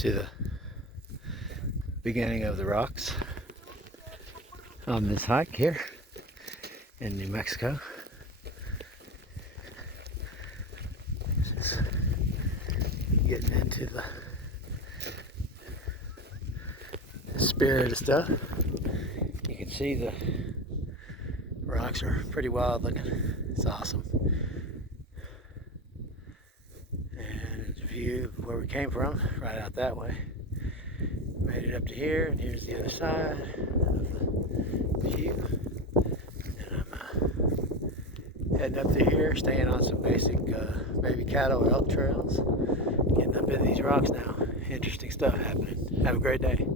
to the beginning of the rocks on this hike here in New Mexico. This is getting into the spirit of stuff. You can see the rocks are pretty wild looking. It's awesome. And the view of where we came from, right out that way. Made it up to here, and here's the other side of the view. And I'm heading up to here, staying on some basic baby cattle or elk trails. Getting up into these rocks now. Interesting stuff happening. Have a great day.